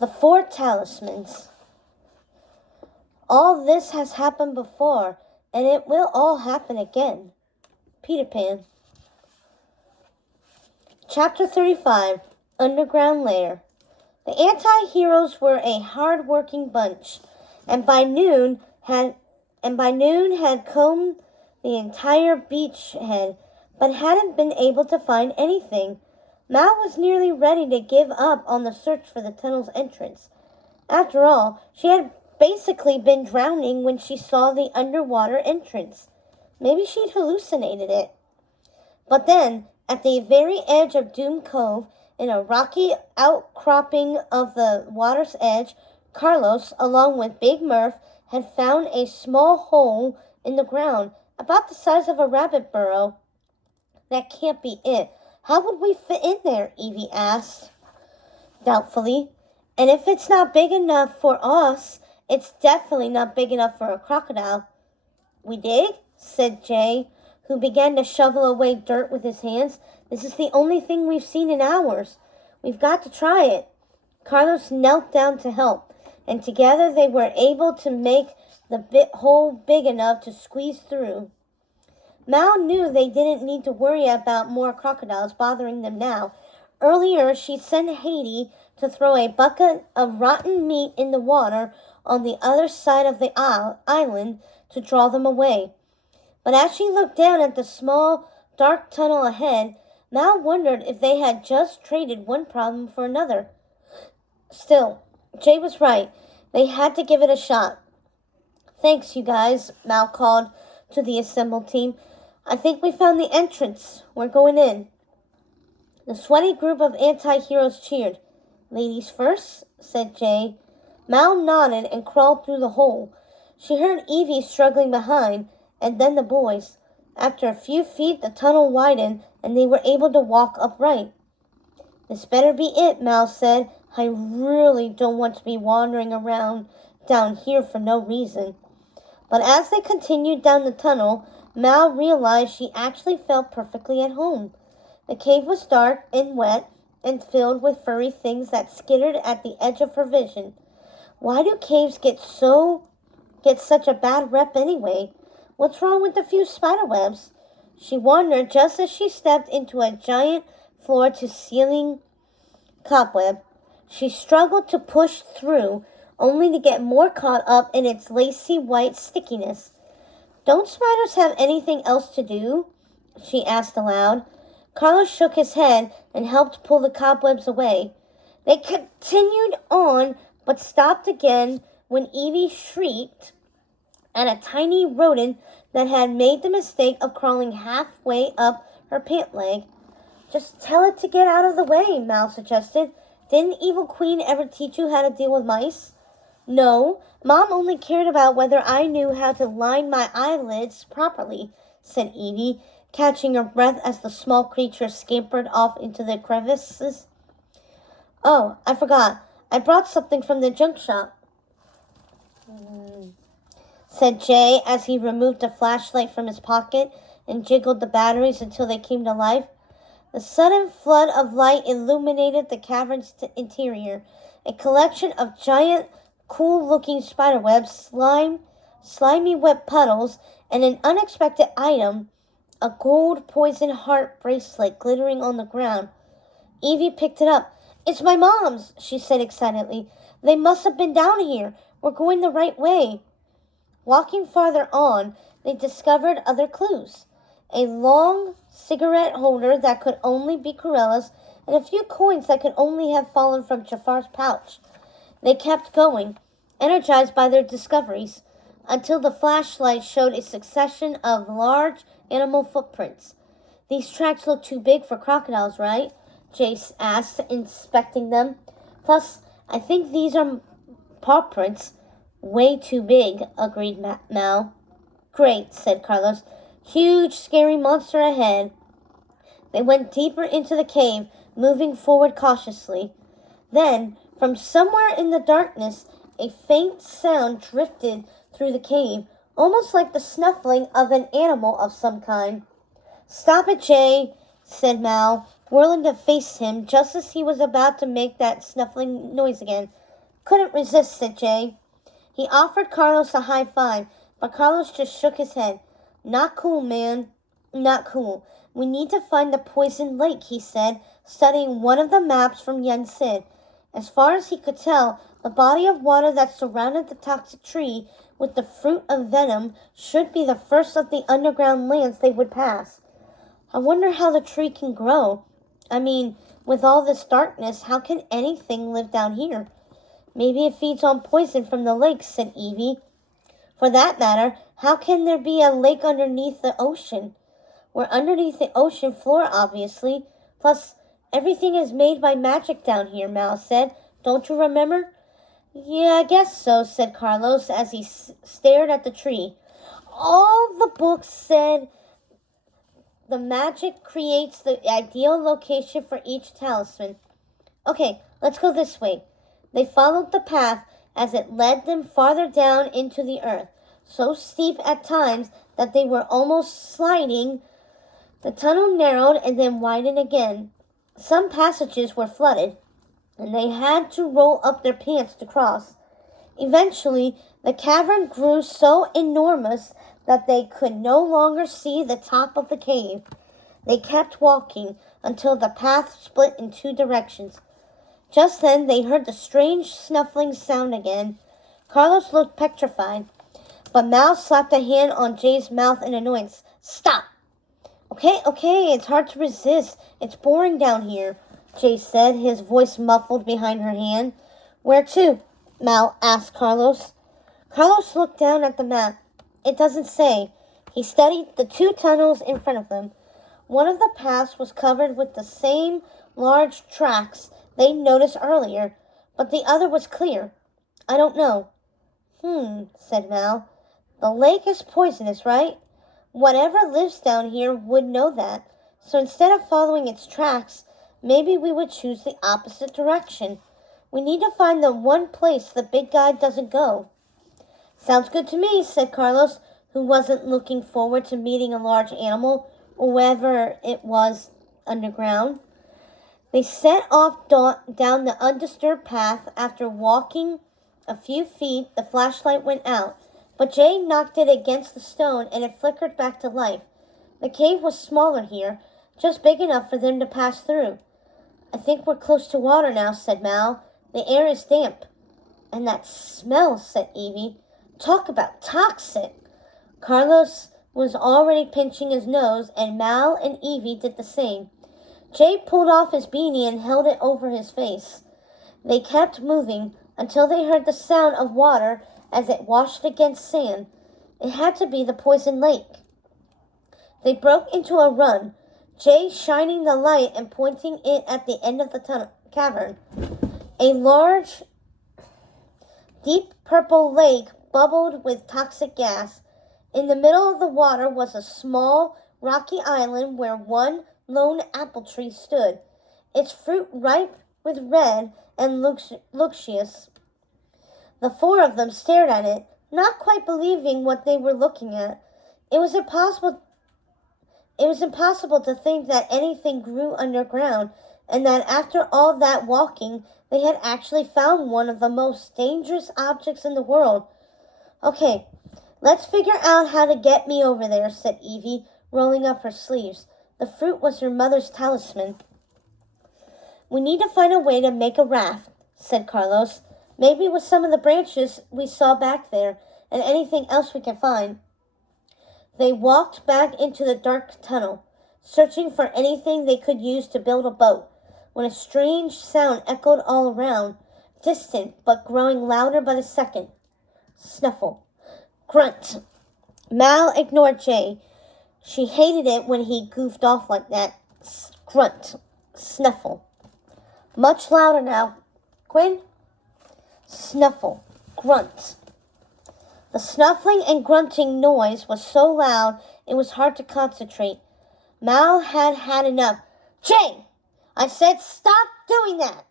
The 4 talismans. All this has happened before, and it will all happen again. Peter Pan. Chapter 35, Underground Lair. The anti-heroes were a hard-working bunch, and by noon had combed the entire beachhead, but hadn't been able to find anything. Mal was nearly ready to give up on the search for the tunnel's entrance. After all, she had basically been drowning when she saw the underwater entrance. Maybe she'd hallucinated it. But then, at the very edge of Doom Cove, in a rocky outcropping of the water's edge, Carlos, along with Big Murph, had found a small hole in the ground, about the size of a rabbit burrow. That can't be it. How would we fit in there? Evie asked, doubtfully. And if it's not big enough for us, it's definitely not big enough for a crocodile. We dig? Said Jay, who began to shovel away dirt with his hands. This is the only thing we've seen in hours. We've got to try it. Carlos knelt down to help, and together they were able to make the hole big enough to squeeze through. Mal knew they didn't need to worry about more crocodiles bothering them now. Earlier, she sent Haiti to throw a bucket of rotten meat in the water on the other side of the island to draw them away. But as she looked down at the small, dark tunnel ahead, Mal wondered if they had just traded one problem for another. Still, Jay was right. They had to give it a shot. Thanks, you guys, Mal called to the assembled team. I think we found the entrance. We're going in. The sweaty group of anti-heroes cheered. Ladies first, said Jay. Mal nodded and crawled through the hole. She heard Evie struggling behind, and then the boys. After a few feet, the tunnel widened, and they were able to walk upright. This better be it, Mal said. I really don't want to be wandering around down here for no reason. But as they continued down the tunnel, Mal realized she actually felt perfectly at home. The cave was dark and wet and filled with furry things that skittered at the edge of her vision. Why do caves get such a bad rep anyway? What's wrong with the few spiderwebs? She wondered just as she stepped into a giant floor-to-ceiling cobweb. She struggled to push through, only to get more caught up in its lacy white stickiness. Don't spiders have anything else to do? She asked aloud. Carlos shook his head and helped pull the cobwebs away. They continued on, but stopped again when Evie shrieked at a tiny rodent that had made the mistake of crawling halfway up her pant leg. Just tell it to get out of the way, Mal suggested. Didn't Evil Queen ever teach you how to deal with mice? No, Mom only cared about whether I knew how to line my eyelids properly, said Evie, catching her breath as the small creature scampered off into the crevices. Oh, I forgot. I brought something from the junk shop, said Jay as he removed a flashlight from his pocket and jiggled the batteries until they came to life. The sudden flood of light illuminated the cavern's interior. A collection of giant, cool-looking spiderwebs, slimy wet puddles, and an unexpected item, a gold poison heart bracelet glittering on the ground. Evie picked it up. It's my mom's, she said excitedly. They must have been down here. We're going the right way. Walking farther on, they discovered other clues. A long cigarette holder that could only be Corella's, and a few coins that could only have fallen from Jafar's pouch. They kept going, energized by their discoveries, until the flashlight showed a succession of large animal footprints. These tracks look too big for crocodiles, right? Jace asked, inspecting them. Plus, I think these are paw prints. Way too big, agreed Mal. Great, said Carlos. Huge, scary monster ahead. They went deeper into the cave, moving forward cautiously. Then, from somewhere in the darkness, a faint sound drifted through the cave, almost like the snuffling of an animal of some kind. Stop it, Jay, said Mal, whirling to face him just as he was about to make that snuffling noise again. Couldn't resist, said Jay. He offered Carlos a high five, but Carlos just shook his head. Not cool, man. Not cool. We need to find the poison lake, he said, studying one of the maps from Yen Sid. As far as he could tell, the body of water that surrounded the toxic tree with the fruit of venom should be the first of the underground lands they would pass. I wonder how the tree can grow. I mean, with all this darkness, how can anything live down here? Maybe it feeds on poison from the lake, said Evie. For that matter, how can there be a lake underneath the ocean? We're underneath the ocean floor, obviously. Plus, everything is made by magic down here, Mal said. Don't you remember? Yeah, I guess so, said Carlos as he stared at the tree. All the books said the magic creates the ideal location for each talisman. Okay, let's go this way. They followed the path as it led them farther down into the earth, so steep at times that they were almost sliding. The tunnel narrowed and then widened again. Some passages were flooded, and they had to roll up their pants to cross. Eventually, the cavern grew so enormous that they could no longer see the top of the cave. They kept walking until the path split in two directions. Just then, they heard the strange snuffling sound again. Carlos looked petrified, but Mal slapped a hand on Jay's mouth in annoyance. Stop! Okay, it's hard to resist. It's boring down here, Jay said, his voice muffled behind her hand. Where to? Mal asked Carlos. Carlos looked down at the map. It doesn't say. He studied the two tunnels in front of them. One of the paths was covered with the same large tracks they noticed earlier, but the other was clear. I don't know. Said Mal. The lake is poisonous, right? Whatever lives down here would know that. So instead of following its tracks, maybe we would choose the opposite direction. We need to find the one place the big guy doesn't go. Sounds good to me, said Carlos, who wasn't looking forward to meeting a large animal, or wherever it was underground. They set off down the undisturbed path. After walking a few feet, the flashlight went out, but Jay knocked it against the stone and it flickered back to life. The cave was smaller here, just big enough for them to pass through. I think we're close to water now, said Mal. The air is damp. And that smell, said Evie. Talk about toxic. Carlos was already pinching his nose, and Mal and Evie did the same. Jay pulled off his beanie and held it over his face. They kept moving until they heard the sound of water as it washed against sand. It had to be the poison lake. They broke into a run, Jay shining the light and pointing it at the end of the cavern. A large, deep purple lake bubbled with toxic gas. In the middle of the water was a small, rocky island where one lone apple tree stood, its fruit ripe with red and luscious. The four of them stared at it, not quite believing what they were looking at. It was impossible to think that anything grew underground, and that after all that walking, they had actually found one of the most dangerous objects in the world. Okay, let's figure out how to get me over there, said Evie, rolling up her sleeves. The fruit was her mother's talisman. We need to find a way to make a raft, said Carlos. Maybe with some of the branches we saw back there, and anything else we can find. They walked back into the dark tunnel, searching for anything they could use to build a boat, when a strange sound echoed all around, distant but growing louder by the second. Snuffle. Grunt. Mal ignored Jay. She hated it when he goofed off like that. Grunt. Snuffle. Much louder now. Quinn? Snuffle. Grunt. The snuffling and grunting noise was so loud it was hard to concentrate. Mal had had enough. Jay! I said stop doing that!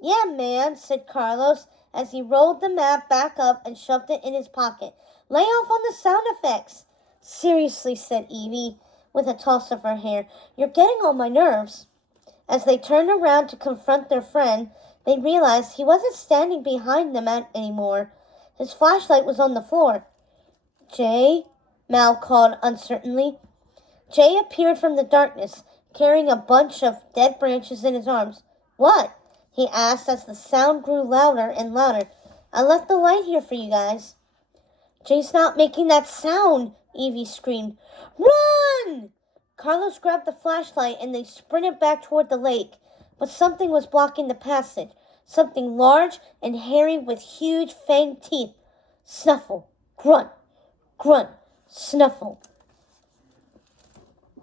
Yeah, man, said Carlos as he rolled the map back up and shoved it in his pocket. Lay off on the sound effects. Seriously, said Evie, with a toss of her hair. You're getting on my nerves. As they turned around to confront their friend, They realized he wasn't standing behind them anymore. His flashlight was on the floor. Jay, Mal called uncertainly. Jay appeared from the darkness, carrying a bunch of dead branches in his arms. What? He asked as the sound grew louder and louder. I left the light here for you guys. Jay's not making that sound, Evie screamed. Run! Carlos grabbed the flashlight and they sprinted back toward the lake. But something was blocking the passage. Something large and hairy with huge fanged teeth. Snuffle, grunt, grunt, snuffle.